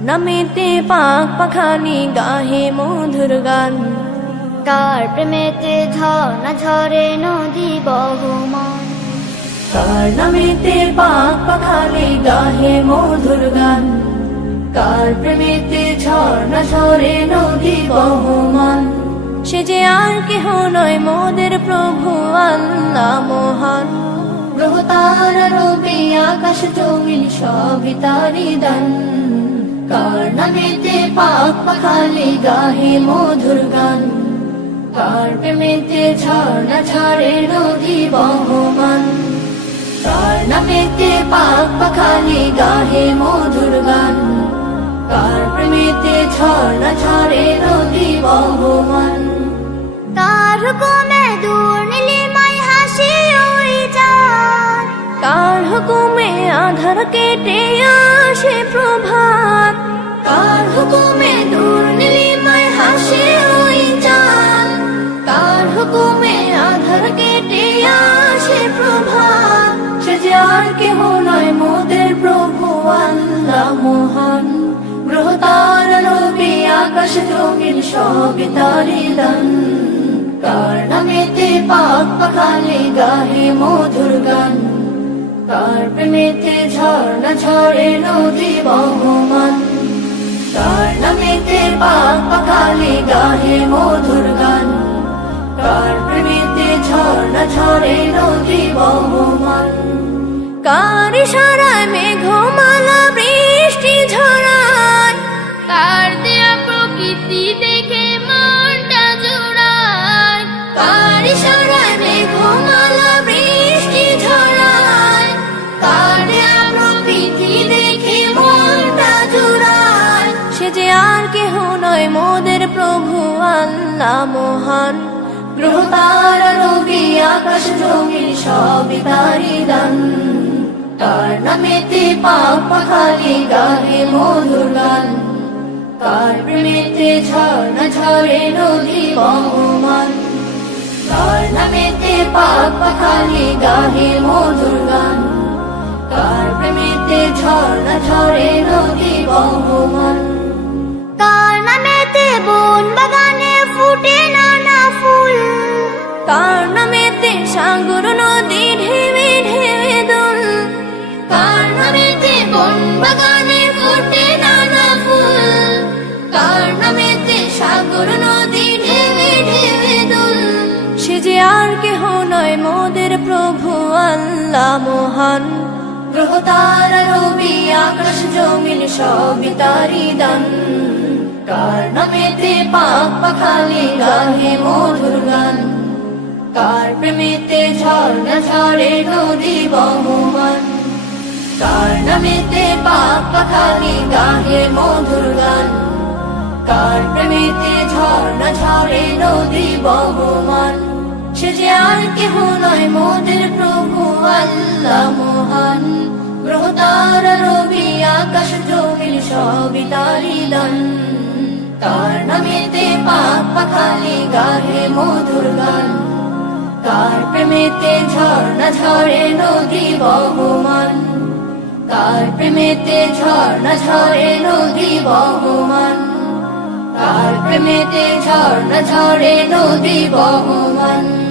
নামেতে পাক পাখালি গাহে মধুর গান কার প্রেমেতে ঝর্ণা ঝরে নদী বহমান কার নামেতে পাক পাখালি গাহে মধুর গান কার প্রেমেতে ঝর্ণা ঝরে নদী বহমান সে যে আর কেহ নয় মোদের প্রভু আল্লাহ মহান গ্রহ তারা রবি আকাশ জমিন সবই তারি দান কার নামেতে পাক পাখালি গাহে মধুর গান। কার প্রেমেতে ঝর্ণা ঝরে নদী বহমান। কার নামেতে পাক পাখালি গাহে মধুর গান। কার প্রেমেতে ঝর্ণা ঝরে নদী বহমান। কার হুকুমে দূর আধার কেটে আসে প্রভাত কার হুকুমে দূর নীলিমায় হাসে ওই চাঁদ। কার হুকুমে আধার কেটে আসে প্রভাত। সে যে আর কেহ নয় মোদের প্রভু আল্লাহ মহান। গ্রহ তার রবি আকাশ জমিন সবই তারি দান। কার নামেতে পাক পাখালি গাহে মধুর গান। কার প্রেমেতে ঝর্ণা ঝরে নদী বহমান। কার নামেতে পাক পাখালি গাহে মধুর গান। কার প্রেমিতে ঝর্ণা ঝরে নদী বহমান। কার ইশারায় মেঘমালা বৃষ্টি ঝরান কার আল্লাহ মহান। গ্রহ তারা রবি আকাশ জমিন, সবই তারি দান। কার নামেতে পাক পাখালি গাহে মধুর গান। কার প্রেমেতে ঝর্ণা ঝরে নদী বহমান। কার নামেতে পাক পাখালি গাহে মধুর গান। কার প্রেমেতে ঝর্ণা ঝরে নদী বহমান। বাগানে ফোটে নানা ফুল। নামেতে সাগর, নদী ঢেবে ঢেবে দোল। সে যে আর কেহ নয় মোদের প্রভু আল্লাহ মহান। গ্রহ, তারা রবি, আকাশ, জমিন, সবই তারি দান। কার নামেতে পাক পাখালি গাহে মধুর গান। কার প্রেমেতে ঝর্ণা ঝরে নদী বহমান। কার নামেতে পাক পাখালি গাহে মধুর গান। কার প্রেমেতে ঝর্ণা ঝরে নদী বহমান। সে যে আর কেহ নয় মোদের প্রভু আল্লাহ মহান। গ্রহ তারা রবি আকাশ জমিন সবই তারি দান। কার নামেতে পাক পাখালি গাহে মধুর গান। কার প্রেমেতে ঝর্ণা ঝরে নদী বহমান। কার প্রেমেতে ঝর্ণা ঝরে নদী বহমান। তার প্রেমেতে ঝর্ণা ঝরে নদী বহমান।